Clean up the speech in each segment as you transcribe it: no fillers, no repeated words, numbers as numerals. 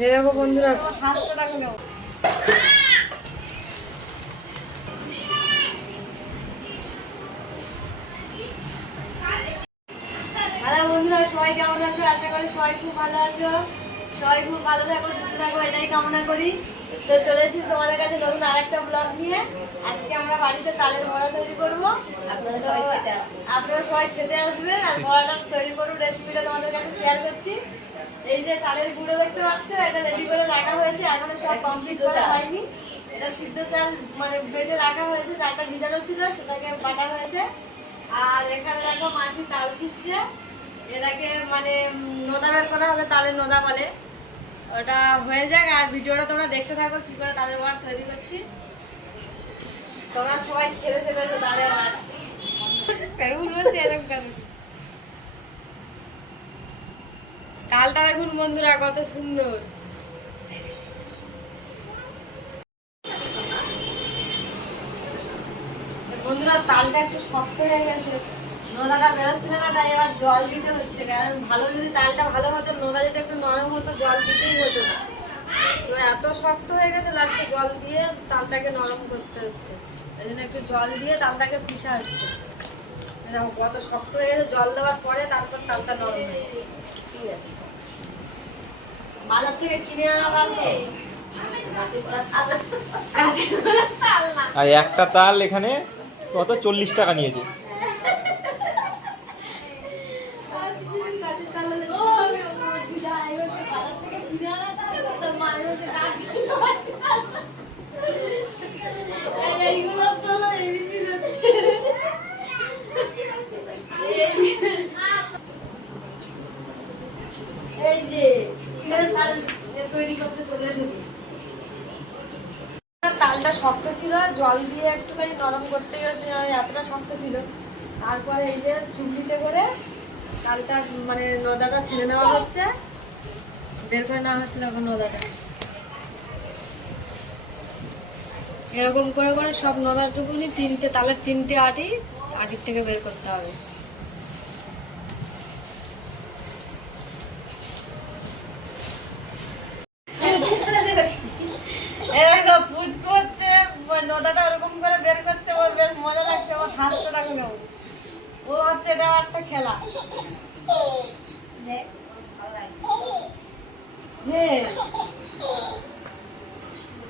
দেখো বন্ধুরা, 500 টাকা নাও। হ্যালো বন্ধুরা, সবাই কেমন আছো? আশা করি সবাই খুব ভালো আছো। সবাই খুব ভালো থাকো, সুস্থ থাকো, এটাই কামনা করি। তো চলে এসেছি তোমাদের কাছে নতুন আরেকটা ব্লগ নিয়ে। আজকে আমরা বাড়িতে তালের বড়া তৈরি করবো। আপনারা সবাই খেতে আসবেন আর বড়াটা তৈরি করবো, রেসিপিটা তোমাদের কাছে শেয়ার করছি। এই যে চালের গুঁড়ো দেখতে পাচ্ছ, এটা রেডি করে রাখা হয়েছে, এখনো সব কমপ্লিট করা হয়নি। এটা সিদ্ধ চাল মানে বেটে রাখা হয়েছে, চালটা ভিজানো ছিল, সেটাকে বাটা হয়েছে। আর এখানে দেখো মাসি তাল খিচ্ছে, এটাকে মানে নোদা বের করা হবে, তালের নোদা বলে। ওটা হয়ে যাক আর ভিডিওটা তোমরা দেখতে থাকো কি করে তালের বড়া তৈরি করছি। তোমরা সবাই খেতে দেবে তো তালের বড়া। বলছে এরকম কেন? তালটা দেখুন বন্ধুরা কত সুন্দর। বন্ধুরা তালটা একটু শক্ত হয়ে গেছে, নোদাটা বেরোচ্ছিল না, তাই এবার জল দিতে হচ্ছে। কারণ ভালো যদি তালটা ভালো হতো, নোদা যদি একটু নরম হতো, জল দিতেই হতো না। তো এত শক্ত হয়ে গেছে, লাস্টে জল দিয়ে তালটাকে নরম করতে হচ্ছে। এই জন্য একটু জল দিয়ে তালটাকে পিষা হচ্ছে। দেখো কত শক্ত হয়ে গেছে, জল দেওয়ার পরে তারপর তালটা নরম হয়েছে। ঠিক আছে, বাজার থেকে কিনে আনা তাল তো। আর একটা তাল এখানে কত 40 টাকা নিয়েছে। এই যে তাল তৈরি করতে চলে এসেছি। তালটা শক্ত ছিল, জল দিয়ে একটুখানি নরম করতে গেছে, এতটা শক্ত ছিল। তারপরে এই যে চুবড়িতে করে তালটা মানে নোদাটা ছেড়ে নেওয়া হচ্ছে, বের করে নেওয়া হচ্ছে। তখন নোদাটা এরকম করে করে সব নোদাটুকুনি তালের তিনটে আটির থেকে বের করতে হবে। পুচকু হচ্ছে নোদাটা ওরকম করে বের করছে, ওর বেশ মজা লাগছে, ওর 500 টাকা নেব। ও হচ্ছে এটা একটা খেলা।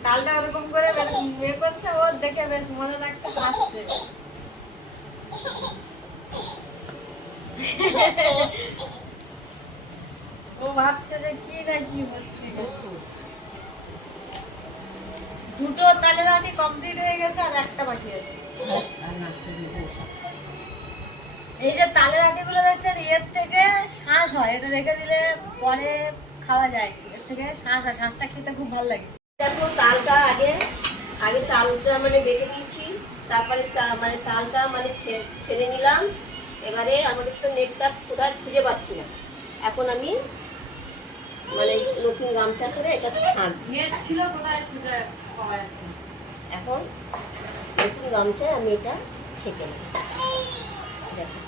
তালটা ওরকম করে বের করছে, ওর দেখে বেশ মজা লাগছে, হাসছে। ও ভাবছে যে কি না কি হচ্ছে। দুটো তালের আটি কমপ্লিট হয়ে গেছে, আর একটা বাকি আছে। এই যে তালের আটিগুলো দেখছেন, এর থেকে শ্বাস হয়, এটা রেখে দিলে পরে খাওয়া যায়। এর থেকে শ্বাস হয়, শ্বাসটা খেতে খুব ভালো লাগে। দেখো তালটা আগে চালটা মানে বেটে নিয়েছি, তারপরে মানে তালটা মানে ছেড়ে নিলাম। এবারে আমাদের তো নেটটা কোথায় খুঁজে পাচ্ছি না, এখন আমি মানে নতুন গামছা করে এটা ছাঁদ নেট ছিল, কোথায় খুঁজে পাওয়া যাচ্ছে। এখন নতুন গামছায় আমি এটা ছেঁকে নেব। দেখো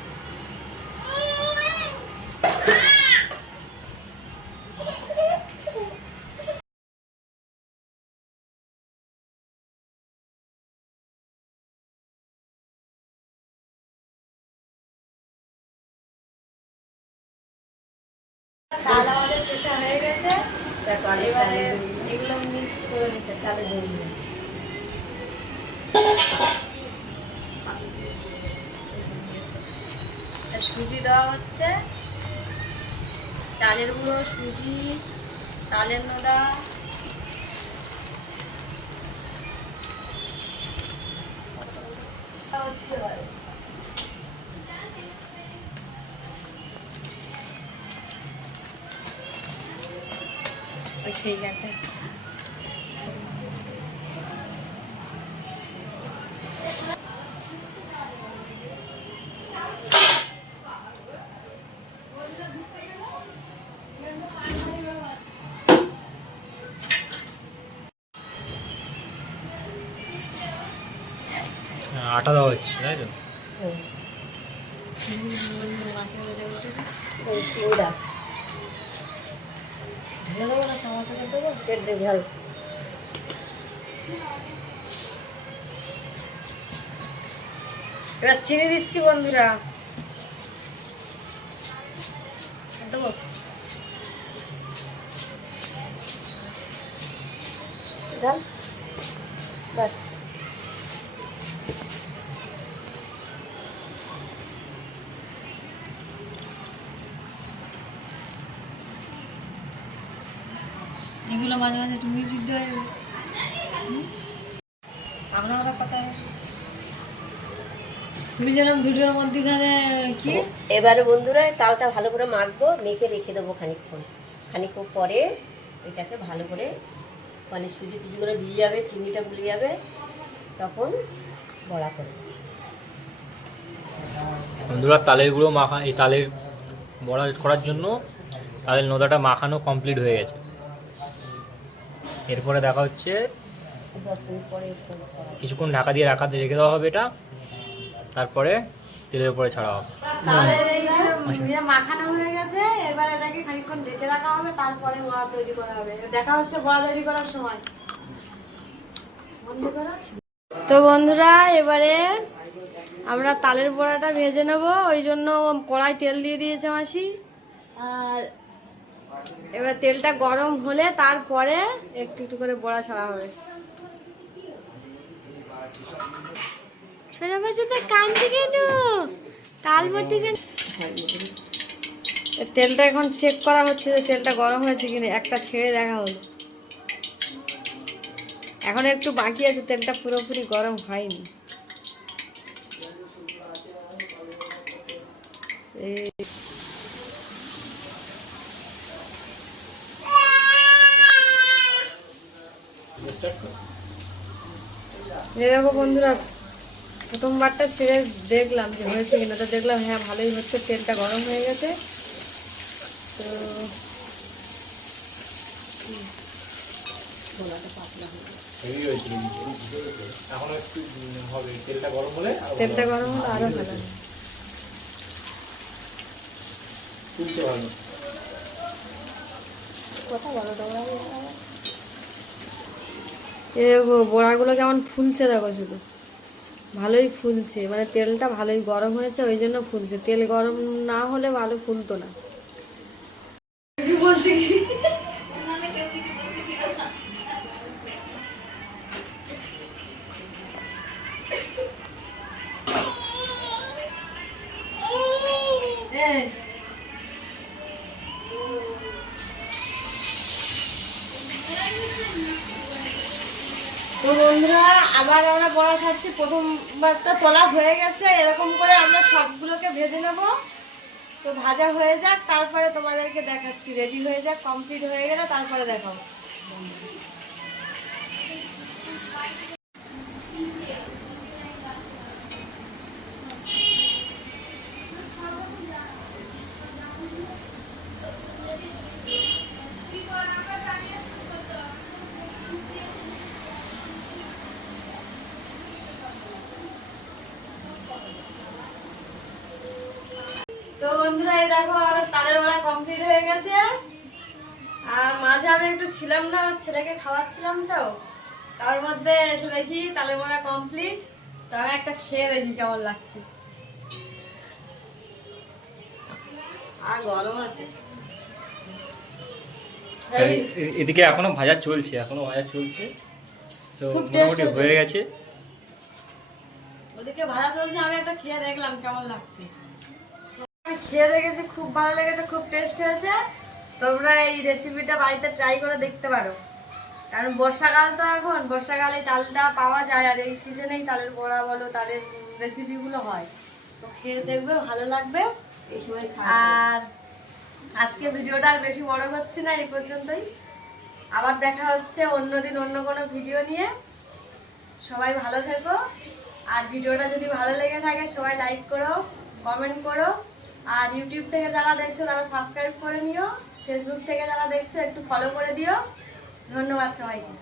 তাল আমাদের পেশা হয়ে গেছে, তারপরে এবারে এগুলো মিক্স করে নিতে চালের জন্য। সুজি দেওয়া হচ্ছে, চালের গুঁড়ো, সুজি, তালের নোদা, হচ্ছে ওই সেই গানটা। আটা দেওয়া হচ্ছে, তাই তো? চিংড়া ঢেলে দেবো না চামচে করে? দেবো, তেল দিয়ে ঝাল। এবার চিনি দিচ্ছি বন্ধুরা, দেবো। ঝাল বাস। এগুলো মাঝে মাঝে একটু মিউজিক দেওয়া যাবে। আমরা কথা, তুমি যেরকম ভিডিওর মধ্যেখানে কি এবারে বন্ধুরা তালটা ভালো করে মাখবো, মেখে রেখে দেবো খানিকক্ষণ পরে এটাকে ভালো করে মানে সুজি টুজিগুলো ভিজে যাবে, চিনিটা গুলে যাবে, তখন বড়া করে দেবো। বন্ধুরা তালের গুঁড়ো মাখা, এই তালের বড়া করার জন্য তালের নোদাটা মাখানো কমপ্লিট হয়ে গেছে। এরপরে দেখা হচ্ছে 10 মিনিট পরে একটু করা। কিছুক্ষণ ঢাকা দিয়ে রেখে দেওয়া হবে এটা, তারপরে তেলের উপরে ছাড়া হবে। তালের এই যে মাখানো হয়ে গেছে, এবার এটাকে খানিকক্ষণ ঢেকে রাখা হবে, তারপরে বড়া তৈরি করা হবে। দেখা হচ্ছে বড়া তৈরি করার সময়। বন্ধ করো। তো বন্ধুরা এবারে আমরা তালের বড়াটা ভেজে নেব, ওই জন্য কড়াই তেল দিয়ে দিয়েছে মাসি। আর এবার তেলটা গরম হলে তারপরে একটু একটু করে বড়া ছাড়া হবে। ছোট বাচ্চাটা কাঁদছে কেন? কাল মধ্যে কেন? তেলটা এখন চেক করা হচ্ছে যে তেলটা গরম হয়েছে কিনা, একটা ছেড়ে দেখা হলো। এখন একটু বাকি আছে, তেলটা পুরোপুরি গরম হয়নি। দেখো বন্ধুরা, প্রথমবারটা ছেড়ে দেখলাম যে হয়েছে কিনা, তো দেখলাম হ্যাঁ ভালোই হচ্ছে, তেলটা গরম হয়ে গেছে। তো তেলটা গরম হলে আরো ভালো। বড়াগুলো কেমন ফুলছে দেখো, শুধু ভালোই ফুলছে, মানে তেলটা ভালোই গরম হয়েছে ওই জন্য ফুলছে। তেল গরম না হলে ভালো ফুলতো না। তো বন্ধুরা আবার আমরা বড়া ছাড়ছি, প্রথমবারটা তোলা হয়ে গেছে, এরকম করে আমরা সবগুলোকে ভেজে নেব। তো ভাজা হয়ে যাক, তারপরে তোমাদেরকে দেখাচ্ছি। রেডি হয়ে যাক, কমপ্লিট হয়ে গেলে তারপরে দেখাবো। তো বন্ধুরা এই দেখো আমাদের তালের বড়া কমপ্লিট হয়ে গেছে। আর মাঝে আমি একটু ছিলাম না, আমার ছেলেকে খাওয়াচ্ছিলাম, তো তার মধ্যে এসে দেখি তালের বড়া কমপ্লিট। তো আমি একটা খেয়ে দেখি কেমন লাগছে। আর গরম আছে, এদিকে এখনো ভাজা চলছে, তো খুব মোটামুটি taste হয়ে গেছে। ওদিকে ভাজা চলছে, আমি একটা খেয়ে দেখলাম কেমন লাগছে। খেয়ে দেখেছি, খুব ভালো লেগেছে, খুব টেস্ট হয়েছে। তোমরা এই রেসিপিটা বাড়িতে ট্রাই করে দেখতে পারো, কারণ বর্ষাকাল তো, এখন বর্ষাকালে তালটা পাওয়া যায়, আর এই সিজনেই তালের বড়া বলো, তালের রেসিপিগুলো হয়। তো খেয়ে দেখবে, ভালো লাগবে। এই সময় আর আজকে ভিডিওটা আর বেশি বড় করছি না, এই পর্যন্তই। আবার দেখা হচ্ছে অন্যদিন অন্য কোনো ভিডিও নিয়ে। সবাই ভালো থেকো। আর ভিডিওটা যদি ভালো লেগে থাকে সবাই লাইক করো, কমেন্ট করো। আর ইউটিউব থেকে যারা দেখছো তারা সাবস্ক্রাইব করে নিও, ফেসবুক থেকে যারা দেখছো একটু ফলো করে দিও। ধন্যবাদ সবাইকে।